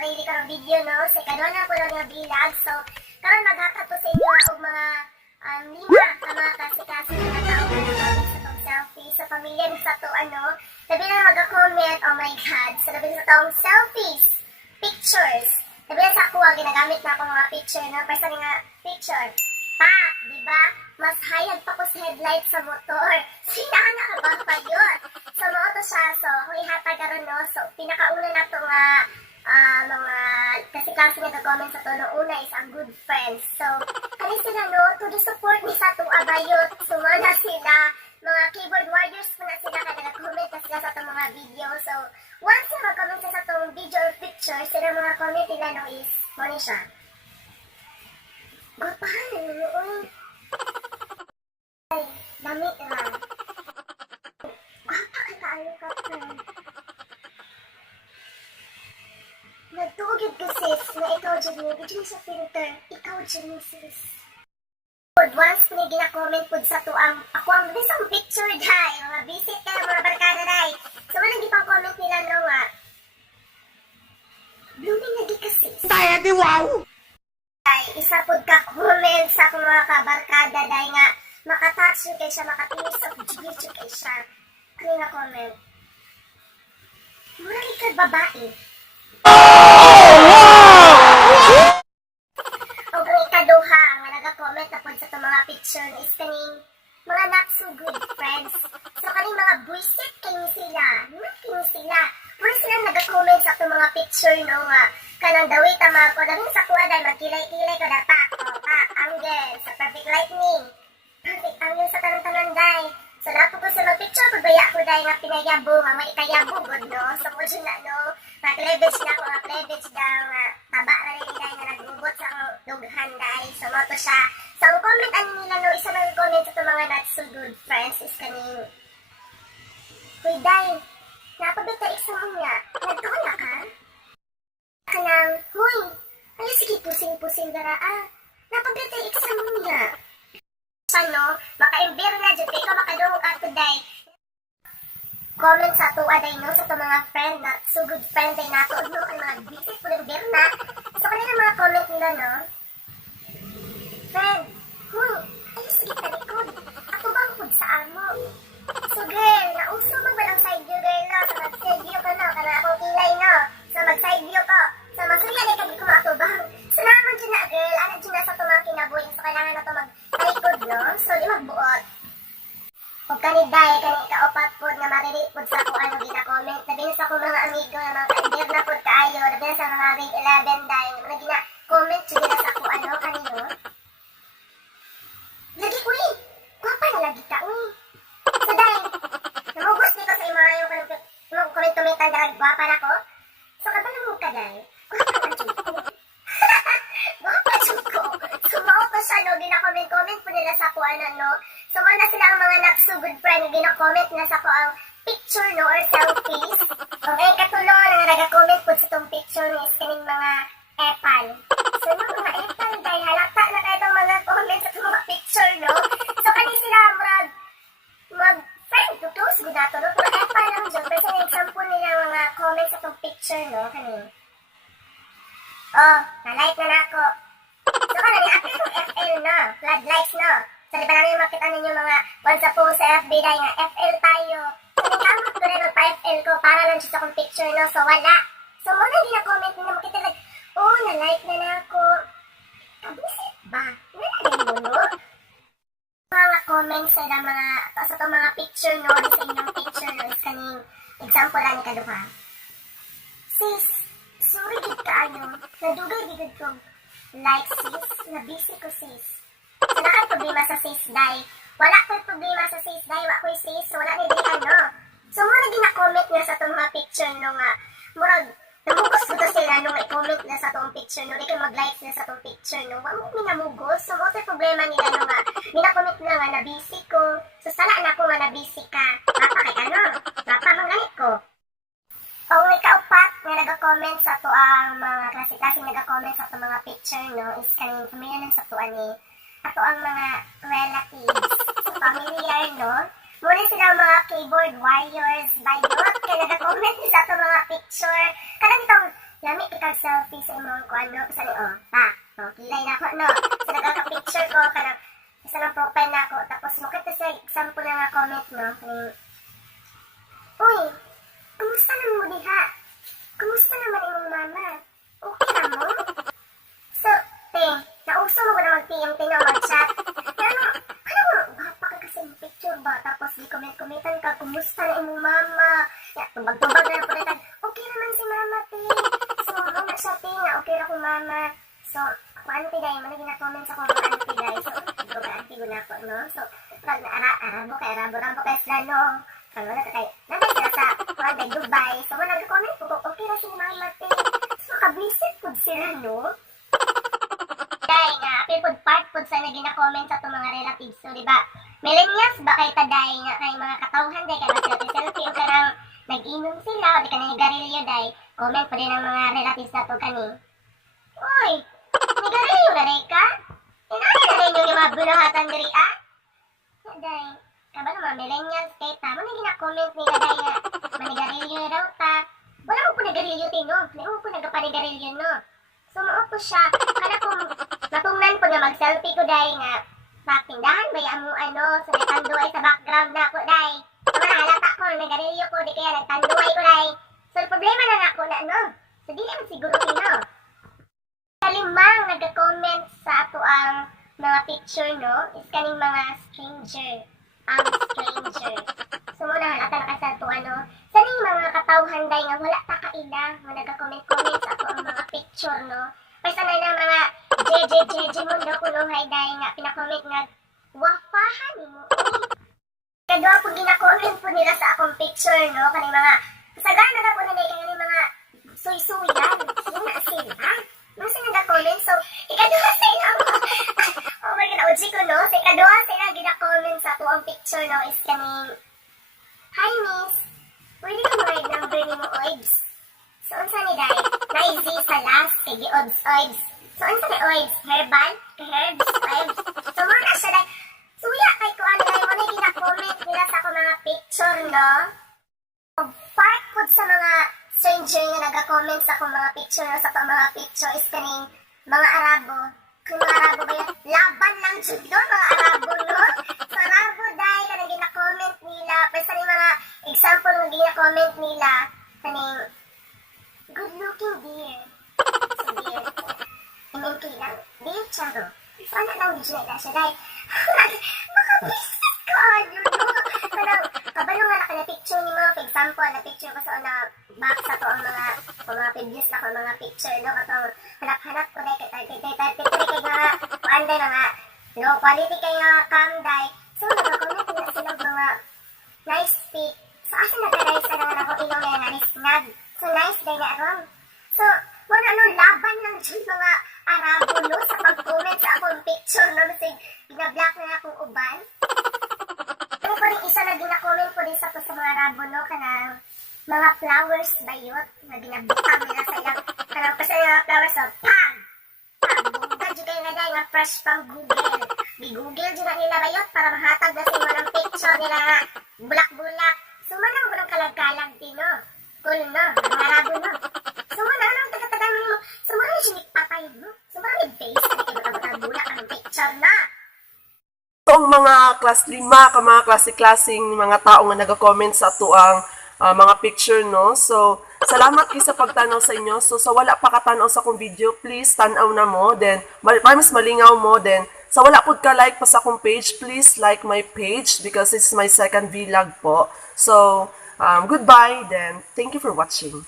sarili ko ng video, no? Sa kanuna ko lang yung vlog. So, karon maghatag ko sa inyo og mga lima ka mga kasi na tao na nag-comment sa tong selfie. So, pamilya sa to, labi na mag-comment, oh my God. So, labi na sa tong selfies, pictures. Labi na sa ako, ginagamit na ako mga picture, no? Personal nga picture. Pa, di ba? Mas hayag pa ko sa headlight sa motor. Sinana ka ba pa yun? So, to siya. So, kung ihatag karon, no? So, pinakauna na ito nga mga kasi nag-comment sa to. No, una is ang good friends. So, kani sila, no? To the support ni sa itong abayot. Sumana sila. Mga keyboard warriors po na sila kada nag-comment na sila sa itong mga video. So, once na mag-comment sa itong video or picture, sila mga comment nila, no, is, ano siya? Gupahan, ano, ay, damit lang. Guwapa ka tayo ka, friend. Nagtugid ko, sis, na ikaw dyan mo. Dyan sa filter, ikaw dyan mo, sis. Once na gina-comment po sa to, ako ang isang picture, day. Mga visit ka, mga barkada, day. So, walang ipang comment nila, no, nga. Blooming na di ka, sis. Kaya di wow! Ay, isa po ka-comment sa akong mga kabarkada, day nga. Makatouch yun kayo siya, makatinis sa video kayo siya. Ano nga comment? Mura ikad babae. O kung ikaduha, nga nag-comment na po sa itong mga picture is kaning mga not so good friends. So kaning mga buisit kayo sila. Not kayo sila. Mura sila nag-comment sa itong mga picture, no, nga. Kanang dawit tama ko. Dahil sa kuha dahil magkilay-kilay ko na pak. O pak, angle. Sa perfect lightning. Perfect angle sa tanong-tanong dahil. So, napo ko sa mag-picture, pagbaya ko dahil nga pinayabo, nga may ikayabo, good, no? So, po dyan na, no? Mag-leverage na ako, mag-leverage daw, taba na rin dahil nga nagbubot sa akong dughan dahil. So, moto siya. So, ang comment ano nila, no? Isa na comment sa mga not so good friends is kaning, Uy, dahil, napabita isa mo nga, nagkawala ka? Kanang, huy, ay, sige, pusing-pusing dara, napabita isa mo nga. Ano, maka-imbir na dyan, ikaw makadungog at today. Comment sa tuwa day, no, sa itong mga friend na, so good friend day nato, no, ang mga visit po ng bir na. So, kanina mga comment nila, no, friend, huy, ay, sige, talikod, ako bang food sa amo? So, girl, nauso mo ba ng side view, girl, no? So, mag-side view ka, no, kana akong kilay, no? So, mag-side view ko. So, masuya na kami kumatubang. So, naman dyan na, girl, ano dyan na sa itong mga kinabuhi. So, kailangan na ito mag-talikod, no? So, di magbuot. Huwag kaniday, kaupat po na maririt po sa kung ano gina-comment. Sabi na sa akong mga amigo na mga kaindir na po kaayo. Sabi na sa mga grade 11 dahil na gina-comment so na sa kung ano kanino. Lagi ko eh. Guwapa na lagi ka eh. So dahil, namugos dito sa mga yung comment-commentan dahil guwapa na ko. So kabalang ka dahil. Guwapa na dyan ko. Guwapa dyan ko. So mao ko siya no, gina-comment-comment po nila sa kung ano no. So, wala sila ang mga not so good friend na gina-comment na sa ko ang picture, no, or selfies. Okay, katulong na nag-comment po sa itong picture is kaning mga epal. So, yung mga epal, dahil halata na kayo itong mga comments sa itong mga picture, no? So, kanin sila mag-friend to close good nato, no? Pero epal lang dyan. Pero sa example nila mga comments sa itong picture, no? Kanin. Oh, na-like na ako. So, kanin, apil itong FL, no? Flood likes, no? So, di ba namin makita ninyo mga once sa post sa FB dahil nga FL tayo. So, nikamot ko rin pa-FL ko para lang siya sa akong picture, no? So, wala. So, muna din na-comment nila makita like, oh, na-like na ako. Kabusit ba? Nalagay mo, no? Mga comments sa mga picture, no? Sa inyong picture, no? Is kaning example lang ni Kaduha. Sis, sorry gid ka, ano? Nadugay gid ko. Like, sis, na-busy ko, sis. So, nakay problema sa sis, day. Wala ko'y problema sa sis, day. Wala ko'y sis. So, wala na din, ano. So, muna din na-comment niya sa itong mga picture, no, nga. Murag, namugos ko to sila, nung i-comment na sa itong picture, no. Di kayo mag-like na sa itong picture, no. Wala mo minamugos. So, wala problema nila, no, nga. Minakomment na nga, na-busy ko. So, sala na ko nga, na-busy ka. Mapa kay ano. Mapa, manggalit ko. O, may kaupat nga nag-comment sa to ang mga klase-klaseng nag-comment sa itong mga picture, no. Is kaning pamilya ng sa tuan ni ato ang mga relatives, so familiar, no? Muna sila mga keyboard warriors, bayot, kaya nag-comment sa ato mga picture. Kanang itong lami ikag selfie sa imong kuan no, sa ni kilay na ako no. So nagaka-picture ko kanang isa ng profile na ako, tapos makita sa example na nga comment no, uy, kumusta na mo diha? Kumusta naman imong mama? Okay na mo? So, nauso mo ko na mag-PM na mag-chat. Ano, gapa ka kasi yung picture ba? Tapos di comment-commentan ka, kumusta na imong mama? Ya, tubag-tubag na po na okay naman si mama, te. So, ano na siya, te, nga okay na kong mama. So, ako auntie dahil, mana gina-comment sa mga auntie dahil. So, ito ka auntie ko na ako, no? So, pag arabo kay sila, no? Ano na kay, nanday sila sa kay Dubai. So, wala nag-comment po, okay na si mama, te. So, kabisip po sila, no? Dahil nga, people part po sa naging na-comment sa itong mga relatives. So, di ba? Millennials ba kay taday nga kay mga katawhan day kay selfie o karang nag-inom sila o di ka nanigarilyo day. Comment pa rin ang mga relatives na to kani. Uy, nigarilyo na rin ka? Inaya na rin yung mga bunuhatan diri day, kabalo mga millennials kay tamo na gina-comment nila day nga manigarilyo raw ta. Wala mo po nagarilyo tino. Wala mo po nagapanigarilyo no. So, mao po siya. Kala kong natungnan po na mag-selfie ko day nga tindahan ba yung so nagtanduay sa background na ako day. So, halata ko, nagarilyo ko, di kaya nagtanduay ko day. So, problema na ako na, no? So, di naman siguro tino. Kalimang nag-comment sa ato ang mga picture, no? Is kaning mga stranger. Stranger. So, muna halata na kasi ato, sa ning mga katawhan day nga wala ta kaila nga nagka-comment-comment sa ato ang mga picture, no? Basta na ng mga JJ mundo kunuhay dahil nga pinakomment nga wafahan mo. Kadwa po gina-comment po nila sa akong picture, no? Kani mga kasagaran na po na kani mga suy-suyan. Yun na sila. Nasa nag-comment. So, ikadwa sila oh my God, OG ko, no? So, ikadwa sila gina-comment sa ako ang picture, no? Is kaning, hi, miss. Pwede ka mga number ni mo, Oibs? So, unsa ni day? Na-easy sa last, kay Oibs. So, unsa ni Oibs? Herbal? Herbs? Oibs? So, muna siya day. Suya, kay ko ano day, muna gina-comment nila sa ako mga picture, no? Part po sa mga stranger nga nag-comment sa akong mga picture, no? Sa akong mga picture is kaning mga Arabo. Kung mga Arabo ba yan? Laban lang dyan doon, mga Arabo, no? So, Arabo day, kanang gina-comment nila. Basta ni mga example nga gina-comment nila, kaning good-looking dear. So, dear. MMK lang. Dear Charo. So, anak lang din siya siya. Dahil, makabisis ko. Ano, no? Kanang, kabalo nga na picture ni mo. For example, na picture ko sa back sa to ang mga previous na ko, mga picture, no? Katong, hanap-hanap ko na kay nga, kuanday na nga, low quality kay nga cam, dahil. So, nag-comment na sila mga nice pic. So, asa nag-aray sa nga ako ilong na nga nisngag. So, nice day na ron. So, wala laban lang dyan mga Arabo, no? Sa pag-comment sa akong picture, no? Kasi, binablock na akong uban. Ano pa rin isa na gina-comment ko din sa mga Arabo, no? Kanang mga flowers ba yun? Na binabutang nila sa ilang, kanang pa sa mga flowers, so, pam! Bungga, dyan kayo nga dahil nga fresh from Google. Google dyan na nila ba yun? Para mahatag na sa mga picture nila nga bulak-bulak. So, manang mo ng kalag-kalag din, no? Cool, no? Mga Arabo, no? So, anong taga-taga mo? So, marami siya nagpapay mo. So, marami face. Ano kayo butang-bulak ang picture na? So, ang mga class 5, mga klase-klaseng mga tao nga nag-comment sa ato ang mga picture, no? So, salamat kayo sa pagtanaw sa inyo. So, sa wala pa katanaw sa akong video, please tanaw na mo. Then, mas malingaw mo. Then, sa wala po ka like pa sa akong page, please like my page because it's my second vlog po. So, goodbye, then thank you for watching.